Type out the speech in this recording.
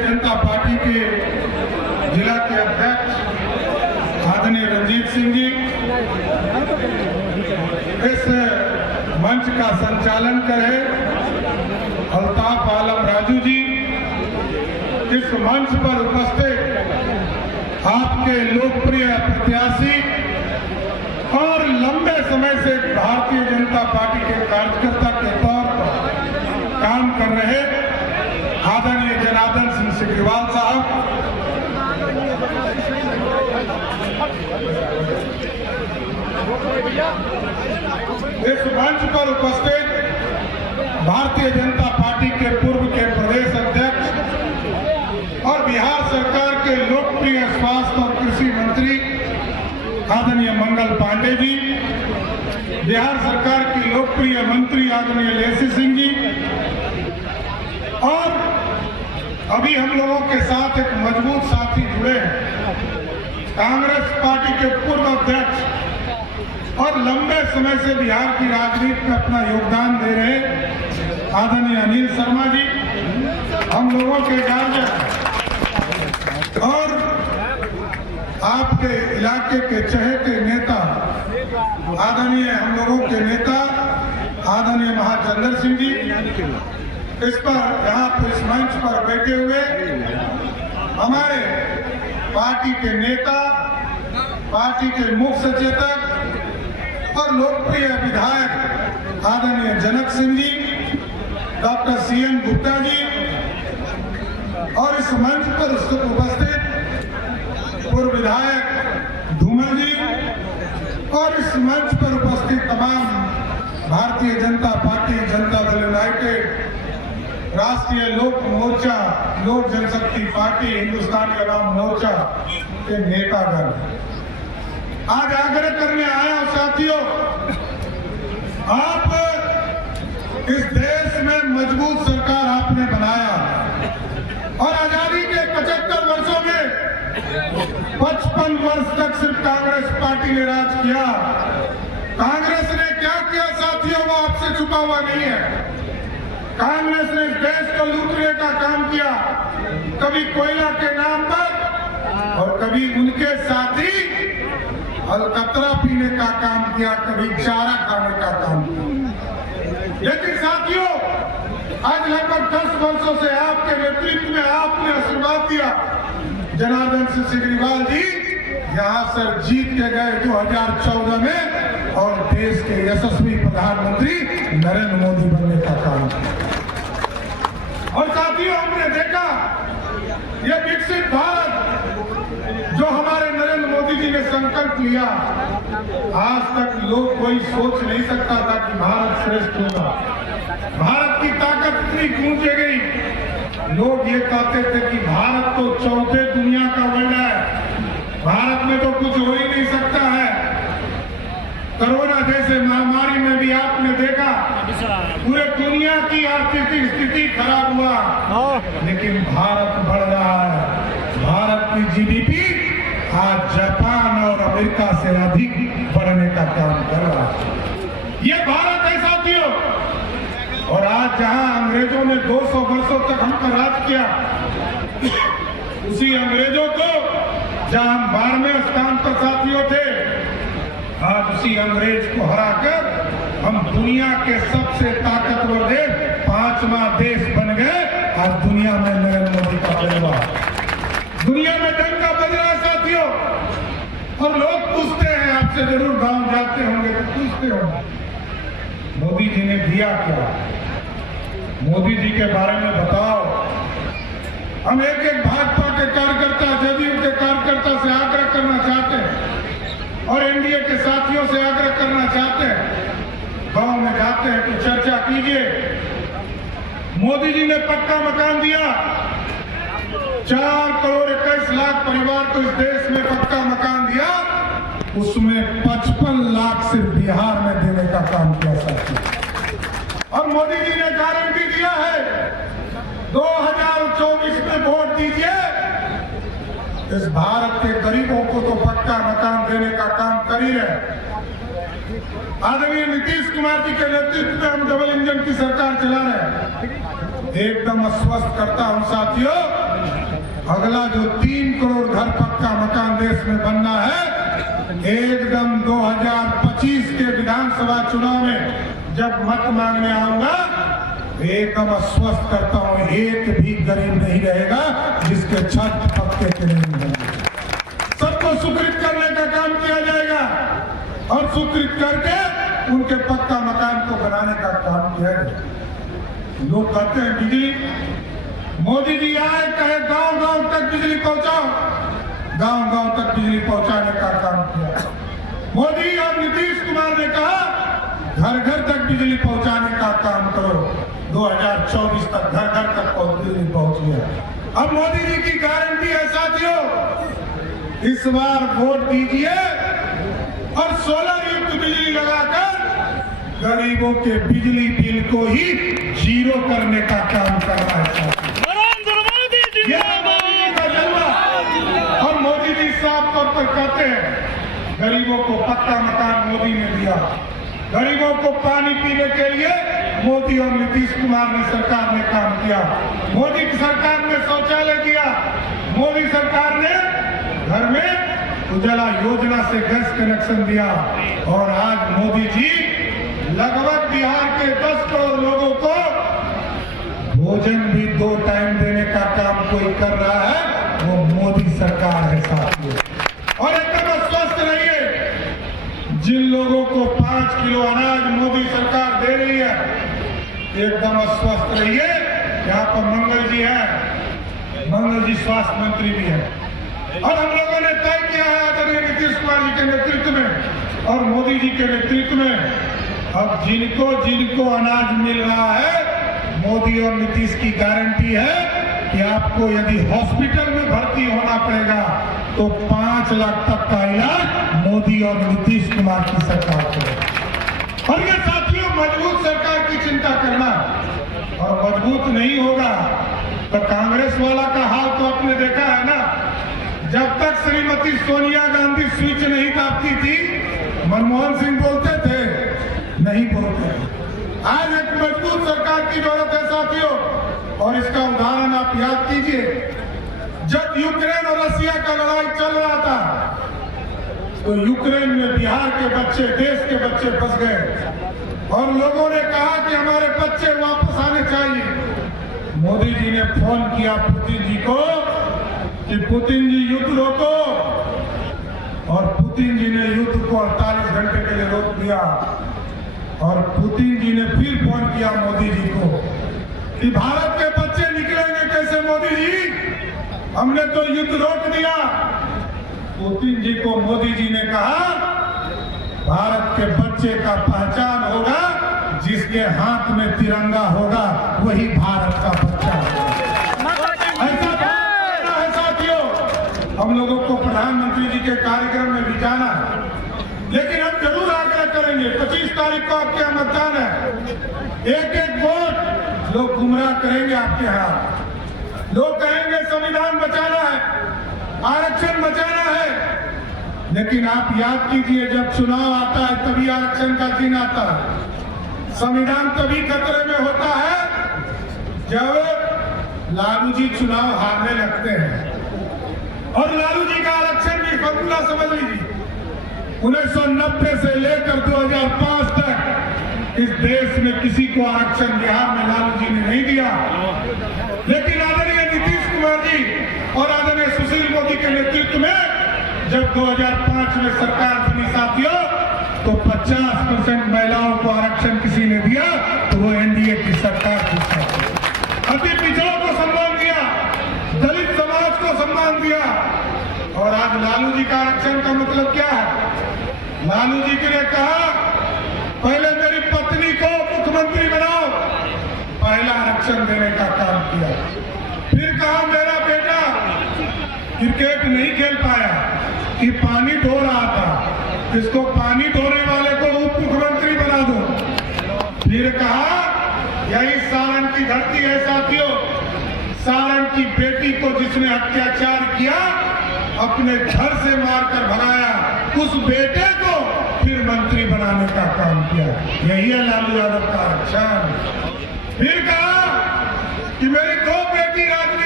जनता party के जिला के अध्यक्ष आदरणीय रंजीत सिंह जी इस मंच का संचालन करे, अल्ताफ आलम राजू जी इस मंच पर उपस्थित आपके लोकप्रिय प्रत्याशी और लंबे समय से भारतीय जनता पार्टी के कार्यकर्ता के तौर पर काम कर रहे आदरणीय जनार्दन सिंह सिग्रीवाल साहब, इस मंच पर उपस्थित भारतीय जनता पार्टी के पूर्व के प्रदेश अध्यक्ष और बिहार सरकार के लोकप्रिय स्वास्थ्य और कृषि मंत्री आदरणीय मंगल पांडे जी, बिहार सरकार की लोकप्रिय मंत्री आदरणीय लेसी सिंह जी, और अभी हम लोगों के साथ एक मजबूत साथी जुड़े हैं, कांग्रेस पार्टी के पूर्व अध्यक्ष और लंबे समय से बिहार की राजनीति में अपना योगदान दे रहे आदरणीय अनिल शर्मा जी, हम लोगों के गार्जियन और आपके इलाके के चहेते नेता आदरणीय हम लोगों के नेता आदरणीय महाचंद्र सिंह जी, इस पर यहाँ पर इस मंच पर बैठे हुए हमारे पार्टी के नेता, पार्टी के मुख्य सचेतक और लोकप्रिय विधायक आदरणीय जनक सिंह जी, डॉक्टर सीएन गुप्ता जी, और इस मंच पर उपस्थित पूर्व विधायक धूमल जी, और इस मंच पर उपस्थित तमाम भारतीय जनता पार्टी, जनता दल यूनाइटेड, राष्ट्रीय लोक मोर्चा, लोक जनशक्ति पार्टी, हिंदुस्तानी अवाम मोर्चा के नेतागण, आज आग्रह करने आया हूं साथियों, आप इस देश में मजबूत सरकार आपने बनाया और आजादी के 75 वर्षों में 55 वर्ष तक सिर्फ कांग्रेस पार्टी ने राज किया। कांग्रेस ने क्या किया साथियों, वो आपसे छुपा हुआ नहीं है। कांग्रेस ने इस देश को लूटने का काम किया, कभी कोयला के नाम पर और कभी उनके साथी अलकतरा पीने का काम किया, कभी चारा खाने का काम किया। लेकिन साथियों, आज लगभग 10 वर्षों से आपके नेतृत्व में आपने आशीर्वाद दिया, जनार्दन सिंह सिग्रीवाल जी यहाँ से जीत के गए 2014 में और देश के यशस्वी प्रधानमंत्री नरेंद्र मोदी बनने का काम किया। और साथियों, हमने देखा ये विकसित भारत जो हमारे नरेंद्र मोदी जी ने संकल्प लिया, आज तक लोग कोई सोच नहीं सकता था कि भारत श्रेष्ठ होगा। भारत की ताकत इतनी गूंजे गई, लोग ये कहते थे कि भारत तो चौथे दुनिया का वर्ल्ड है, भारत में तो कुछ हो ही नहीं सकता है। कोरोना जैसे महामारी में भी आपने देखा पूरे दुनिया की आर्थिक स्थिति खराब हुआ, लेकिन भारत बढ़ रहा है। भारत की जीडीपी आज जापान और अमेरिका से अधिक बढ़ने का काम कर रहा है। ये भारत है साथियों। और आज जहां अंग्रेजों ने 200 वर्षों तक हम पर राज किया, उसी अंग्रेजों को जहां हम 12वें स्थान पर साथियों थे, आज उसी अंग्रेज को हराकर हम दुनिया के सबसे ताकतवर देश, 5वां देश बन गए। आज दुनिया में नरेंद्र मोदी का जलवा, दुनिया में डंका बज रहा है साथियों। और लोग पूछते हैं, आपसे जरूर गांव जाते होंगे तो पूछते होंगे, मोदी जी ने दिया क्या, मोदी जी के बारे में बताओ। हम एक एक भाजपा के कार्यकर्ता, जदयू के कार्यकर्ता से आग्रह करना चाहते हैं और एनडीए के साथियों से आग्रह करना चाहते हैं, गांव में जाते हैं तो चर्चा कीजिए। मोदी जी ने पक्का मकान दिया, 4 करोड़ 21 लाख परिवार को इस देश में पक्का मकान दिया, उसमें 55 लाख सिर्फ बिहार में देने का काम किया साथियों। और मोदी जी ने गारंटी दिया है 2024 में वोट दीजिए, इस भारत के गरीबों को तो पक्का मकान देने का काम कर ही रहे। आदरणीय नीतीश कुमार जी के नेतृत्व में हम डबल इंजन की सरकार चला रहे हैं। एकदम आश्वस्त करता हूं साथियों, अगला जो 3 करोड़ घर पक्का मकान देश में बनना है, एकदम 2025 के विधानसभा चुनाव में जब मत मांगने आऊंगा, एकदम आश्वस्त करता हूं, एक भी गरीब नहीं रहेगा जिसके छत पक्के के नहीं बनेंगे। सबको स्वीकृत करने का काम किया जाएगा और स्वीकृत करके उनके पक्का मकान को बनाने का काम किया जाएगा। लोग कहते हैं बिजली, मोदी जी आए कहे गांव-गांव तक बिजली पहुंचाओ, गांव-गांव तक बिजली पहुंचाने का काम किया। मोदी और नीतीश कुमार ने कहा घर-घर तक बिजली पहुंचाने का काम करो, 2024 तक घर-घर तक बिजली पहुंच गया। अब मोदी जी की गारंटी है साथियों, इस बार वोट दीजिए और सोलर युक्त बिजली लगाकर गरीबों के बिजली बिल को ही 0 करने का काम करना है। और मोदी जी साफ तौर पर कहते हैं गरीबों को पक्का मकान मोदी ने दिया, गरीबों को पानी पीने के लिए मोदी और नीतीश कुमार ने सरकार ने काम किया, मोदी की सरकार ने शौचालय दिया, मोदी सरकार ने घर में उजाला योजना से गैस कनेक्शन दिया और आज मोदी जी लगभग बिहार के 10 करोड़ लोगों को भोजन भी 2 टाइम देने का काम कोई कर रहा है, वो मोदी सरकार है साथियों। और एकदम स्वस्थ रहिए, जिन लोगों को 5 किलो अनाज मोदी सरकार दे रही है, एकदम स्वस्थ रहिए। यहाँ पर मंगल जी है, मंगल जी स्वास्थ्य मंत्री भी है और हम लोगों ने तय किया है आदरणीय नीतीश कुमार जी के नेतृत्व में और मोदी जी के नेतृत्व में, अब जिनको जिनको अनाज मिल रहा है, मोदी और नीतीश की गारंटी है कि आपको यदि हॉस्पिटल में भर्ती होना पड़ेगा तो 5 लाख तक का इलाज मोदी और नीतीश कुमार की सरकार करेगी। और ये साथियों, मजबूत सरकार की चिंता करना और मजबूत नहीं होगा तो कांग्रेस वाला का हाल तो आपने देखा है ना, जब तक श्रीमती सोनिया गांधी स्विच नहीं दाबती थी, मनमोहन सिंह बोलते थे, नहीं बोलते। आज एक मजबूत सरकार की जरूरत है साथियों, और इसका उदाहरण आप याद कीजिए, जब यूक्रेन और रशिया का लड़ाई चल रहा था तो यूक्रेन में बिहार के बच्चे, देश के बच्चे फंस गए और लोगों ने कहा कि हमारे बच्चे वापस आने चाहिए। मोदी जी ने फोन किया पुतिन जी को कि पुतिन जी युद्ध रोको, और पुतिन जी ने युद्ध को 48 घंटे के लिए रोक दिया। और पुतिन जी ने फिर फोन किया मोदी जी को कि भारत के बच्चे निकलेंगे कैसे मोदी जी, हमने तो युद्ध रोक दिया। पुतिन जी को मोदी जी ने कहा भारत के बच्चे का पहचान होगा, जिसके हाथ में तिरंगा होगा वही भारत का बच्चा होगा। ऐसा है साथियों, हम लोगों को प्रधानमंत्री जी के कार्यक्रम में भी जाना है, लेकिन हम जरूर आग्रह करेंगे 25 तारीख को आपके यहाँ मतदान है, एक वोट लोग गुमराह करेंगे आपके यहाँ, लोग कहेंगे संविधान बचाना है, आरक्षण बचाना है, लेकिन आप याद कीजिए जब चुनाव आता है तभी आरक्षण का दिन आता है। संविधान तभी खतरे में होता है जब लालू जी चुनाव हारने लगते हैं। और लालू जी का आरक्षण भी फॉर्मूला समझ लीजिए, 1990 से लेकर 2005 तक इस देश में किसी को आरक्षण बिहार में लालू जी ने नहीं दिया, लेकिन आदरणीय नीतीश कुमार जी और आदरणीय सुशील मोदी के नेतृत्व में जब 2005 में सरकार बनी साथियों, तो 50% महिलाओं को आरक्षण किसी ने दिया तो वो एनडीए की सरकार थी। अति पिछड़ों को सम्मान दिया, दलित समाज को सम्मान दिया। और आज लालू जी का आरक्षण का मतलब क्या है? लालू जी ने कहा पहले मेरी पत्नी को मुख्यमंत्री बनाओ, पहला आरक्षण देने का काम किया। फिर कहा मेरा बेटा क्रिकेट नहीं खेल पाया कि पानी ढो रहा था, इसको पानी ढोने वाले को उप मुख्यमंत्री बना दो। फिर कहा यही सारण की धरती है साथियों, सारण की बेटी को जिसने अत्याचार किया, अपने घर से मारकर भगाया, उस बेटे को फिर मंत्री बनाने का काम किया। यही है लालू यादव का आरक्षण। फिर कहा कि मेरी 2 बेटी राज